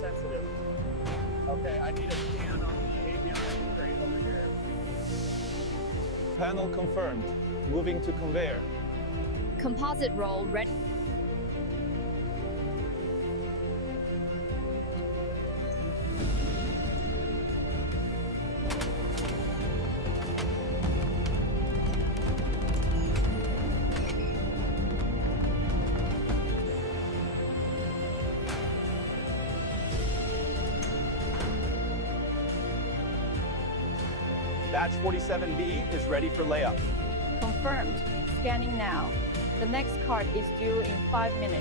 sensitive. Okay, I need a scan on the avionics crate over here. Panel confirmed. Moving to conveyor. Composite roll ready. Batch 47B is ready for layup. Confirmed. Scanning now. The next cart is due in 5 minutes.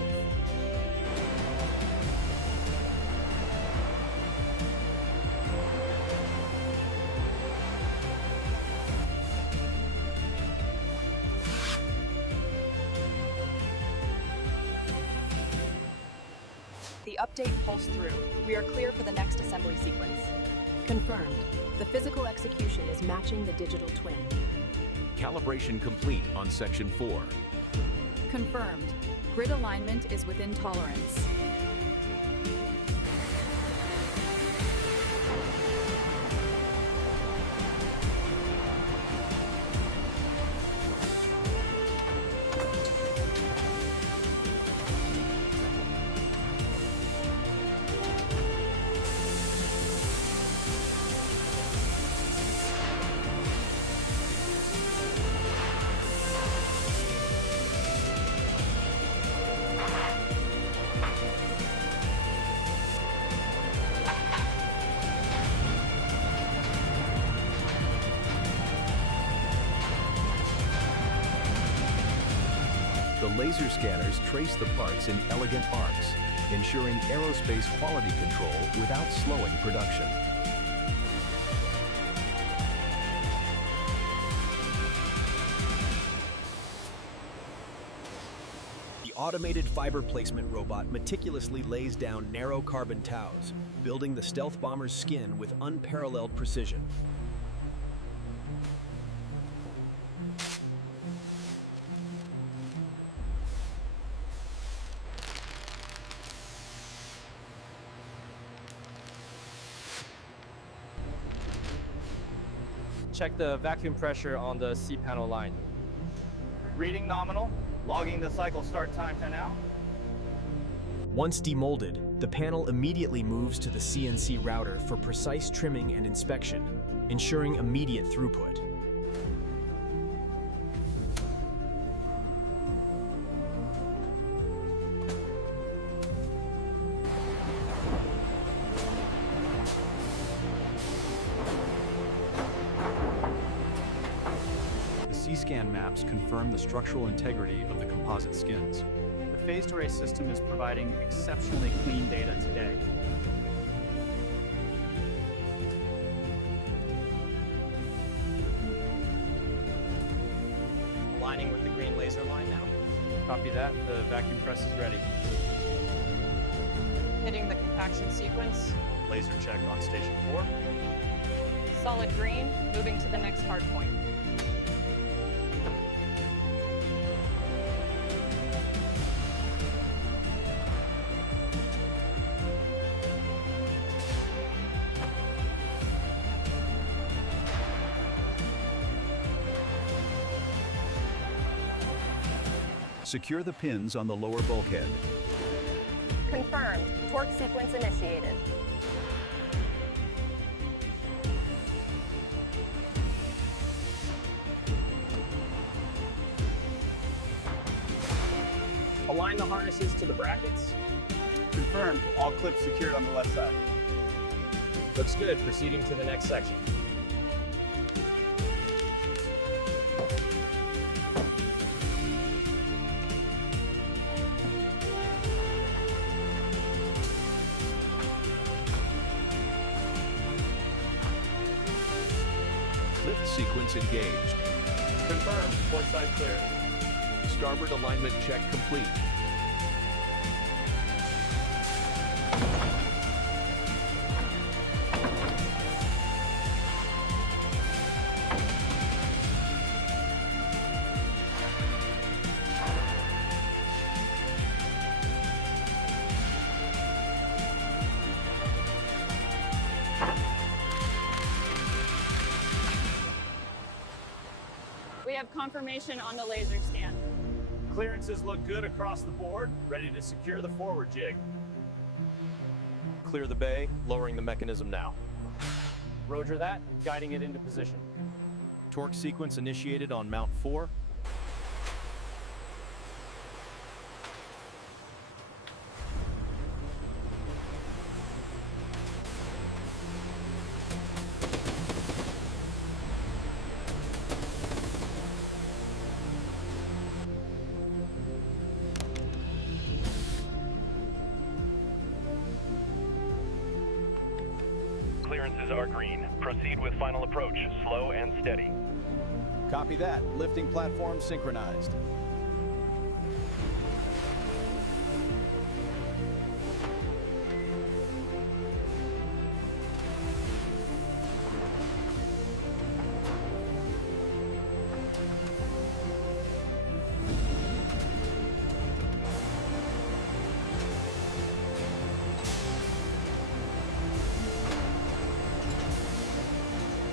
The update pulsed through. We are clear for the next assembly sequence. Confirmed. The physical execution is matching the digital twin. Calibration complete on Section 4. Confirmed. Grid alignment is within tolerance. The laser scanners trace the parts in elegant arcs, ensuring aerospace quality control without slowing production. The automated fiber placement robot meticulously lays down narrow carbon tows, building the stealth bomber's skin with unparalleled precision. Check the vacuum pressure on the C panel line. Reading nominal, logging the cycle start time to now. Once demolded, the panel immediately moves to the CNC router for precise trimming and inspection, ensuring immediate throughput. C-scan maps confirm the structural integrity of the composite skins. The phased array system is providing exceptionally clean data today. Aligning with the green laser line now. Copy that. The vacuum press is ready. Hitting the compaction sequence. Laser check on station 4. Solid green. Moving to the next hard point. Secure the pins on the lower bulkhead. Confirmed. Torque sequence initiated. Align the harnesses to the brackets. Confirmed. All clips secured on the left side. Looks good. Proceeding to the next section. Lift sequence engaged. Confirmed. Port side clear. Starboard alignment check complete. have confirmation on the laser scan. Clearances look good across the board, ready to secure the forward jig. Clear the bay, lowering the mechanism now. Roger that, guiding it into position. Torque sequence initiated on mount 4. Clearances are green. Proceed with final approach, slow and steady. Copy that. Lifting platform synchronized.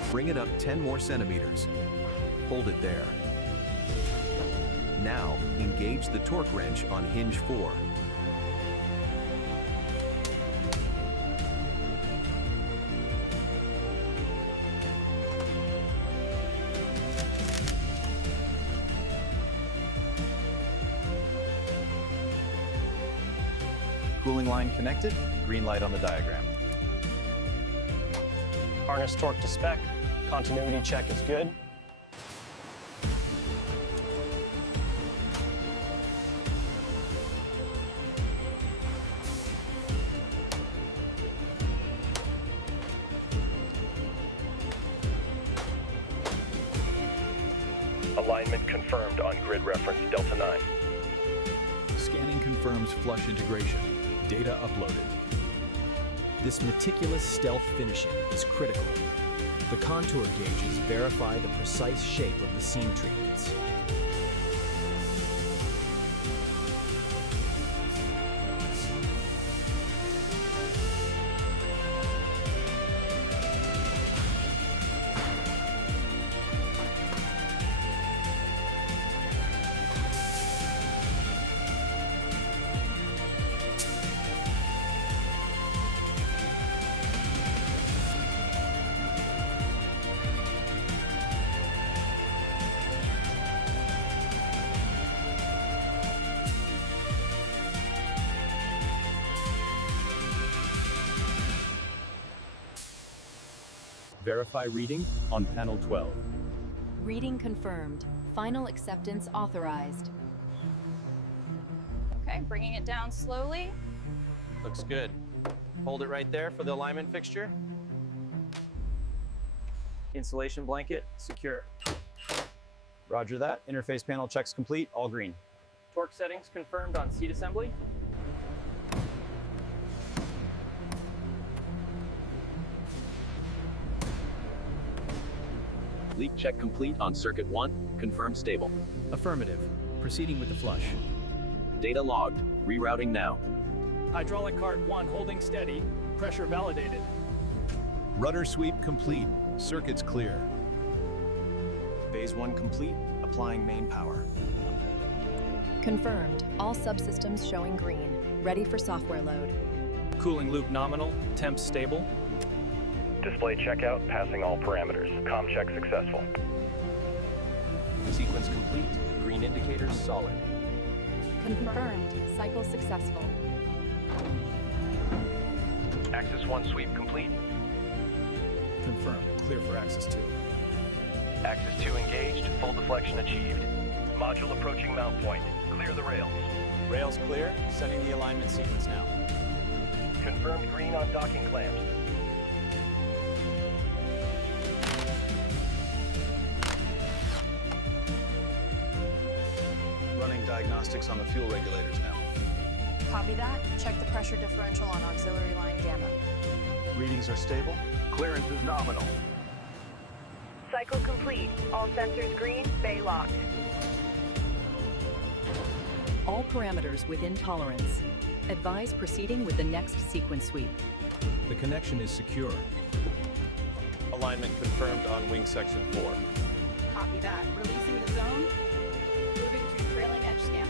Bring it up 10 more centimeters. Hold it there. Now, engage the torque wrench on hinge 4. Cooling line connected. Green light on the diagram. Harness torque to spec. Continuity check is good. Alignment confirmed on grid reference Delta 9. Scanning confirms flush integration. Data uploaded. This meticulous stealth finishing is critical. The contour gauges verify the precise shape of the seam treatments. Verify reading on panel 12. Reading confirmed. Final acceptance authorized. Okay, bringing it down slowly. Looks good. Hold it right there for the alignment fixture. Insulation blanket secure. Roger that. Interface panel checks complete. All green. Torque settings confirmed on seat assembly. Leak check complete on circuit 1. Confirmed stable. Affirmative. Proceeding with the flush. Data logged. Rerouting now. Hydraulic cart 1 holding steady. Pressure validated. Rudder sweep complete. Circuits clear. Phase 1 complete. Applying main power. Confirmed. All subsystems showing green. Ready for software load. Cooling loop nominal. Temp stable. Display checkout, passing all parameters. Comm check successful. Sequence complete. Green indicators solid. Confirmed. Cycle successful. Axis 1 sweep complete. Confirmed. Clear for Axis 2. Axis 2 engaged, full deflection achieved. Module approaching mount point. Clear the rails. Rails clear. Sending the alignment sequence now. Confirmed green on docking clamps. Running diagnostics on the fuel regulators now. Copy that. Check the pressure differential on auxiliary line gamma. Readings are stable. Clearance is nominal. Cycle complete. All sensors green. Bay locked. All parameters within tolerance. Advise proceeding with the next sequence sweep. The connection is secure. Alignment confirmed on wing section 4. Copy that. Releasing the zone. Moving to trailing edge scan.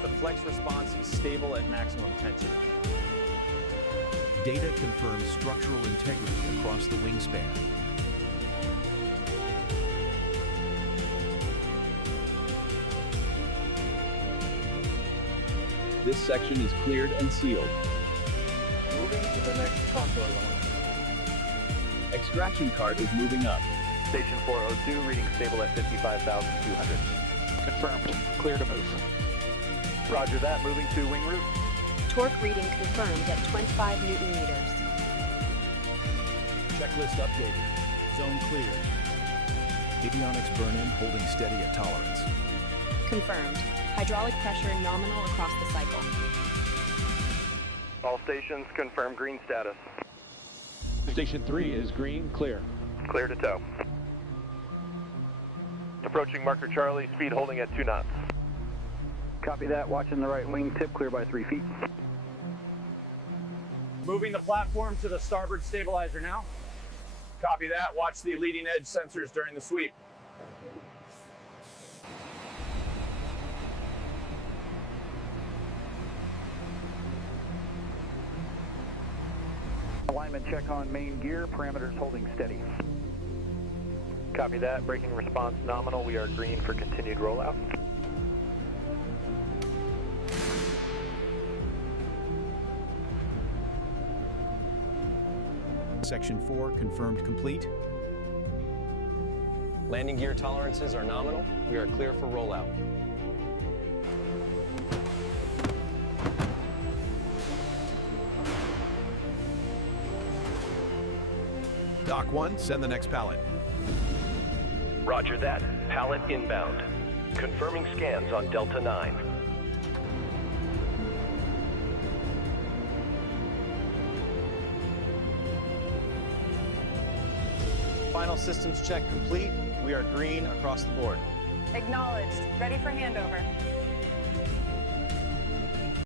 The flex response is stable at maximum tension. Data confirms structural integrity across the wingspan. This section is cleared and sealed. Moving to the next contour line. Extraction cart is moving up. Station 402, reading stable at 55,200. Confirmed. Clear to move. Roger that, moving to wing route. Torque reading confirmed at 25 Newton meters. Checklist updated. Zone cleared. Avionics burn-in holding steady at tolerance. Confirmed. Hydraulic pressure nominal across the cycle. All stations confirm green status. Station 3 is green, clear. Clear to tow. Approaching marker Charlie, speed holding at 2 knots. Copy that, watching the right wing, tip clear by 3 feet. Moving the platform to the starboard stabilizer now. Copy that, watch the leading edge sensors during the sweep. Alignment check on main gear, parameters holding steady. Copy that, braking response nominal. We are green for continued rollout. Section 4 confirmed complete. Landing gear tolerances are nominal. We are clear for rollout. Dock 1, send the next pallet. Roger that, pallet inbound. Confirming scans on Delta 9. Final systems check complete. We are green across the board. Acknowledged. Ready for handover.